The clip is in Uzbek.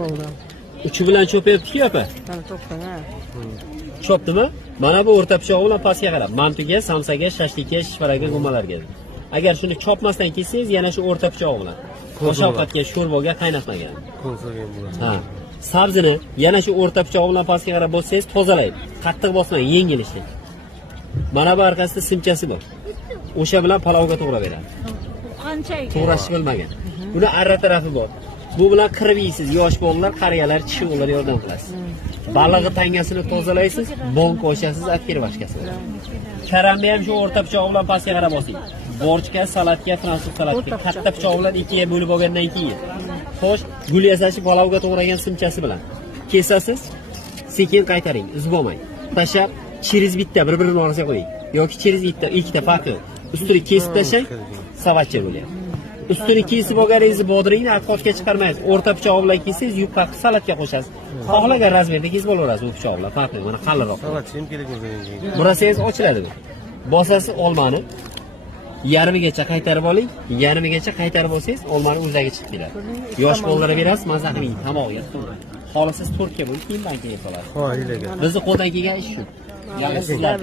bo'ldi. Uchi bilan cho'payapti-ku, opa. Mana to'xtang, ha. Chopdimi? Mana bu o'rta pichoq bilan pastga qarab, mantuga, samsaga, shashlikka, shishvaraga, go'malarga. Agar shuni chopmasdan kelsangiz, yana shu o'rta pichoq bilan osh-ovqatga, sho'rboga qaynatmagan. Qo'nsagan bo'ladi. Ha. Sabzini yana shu o'rta pichoq bilan pastga qarab bossangiz, tozalaydi. Qattiq bosmang, yengil ishlang. Mana bu orqasida simchasi bor. O'sha bilan palovga to'g'rab beradi. Qancha ekan? To'g'rashni bilmagan. Buni arra tarafi bor. Bu bilan qirib yeysiz, yosh bolalar, qariyalar, chishinglar yordam qilasiz. Balig'i tangasini tozalaysiz, bonk ochasiz, atkirvashkasi. Karamni ham shu o'rta pichoq bilan pastga qarab bosing. Borchka, salatga, fransuz salatga katta pichoq bilan ikkiga bo'lib olgandan keyin. Xo'sh, gul yasashi palovga to'g'ragan simchasi bilan kesasiz, sekin qaytaring, uz bo'lmang. Tashab, chiriz bitta bir-birini orasiga qo'ying. Yoki chiriz ikkita farqi yo'q. Ustini kesib tashlang, savatcha bo'lyapti. Ustini kesib olganingizni bodringni atqochga chiqarmaysiz. O'rta pichoq bilan kessangiz, yupqa salatga qo'shasiz. Xohlagan razmerda kesib olaverasiz u pichoq bilan, farqi yo'q. Mana qalliroq. Salat ham kerak bo'lgan keyin. Burasangiz ochiladi bu. Bosasiz olmani yarmigacha qaytarib oling, yarmigacha qaytarib olsangiz, olmani o'zagi chiqib keladi. Yosh bolalarga berasiz, mazza qiling, tomog'iga. Xohlasiz turtga bo'lib, keyin bankaga solasiz. Ha, ilaga. Bizni qo'ldan kelgan ish shu. Ya'ni sizlar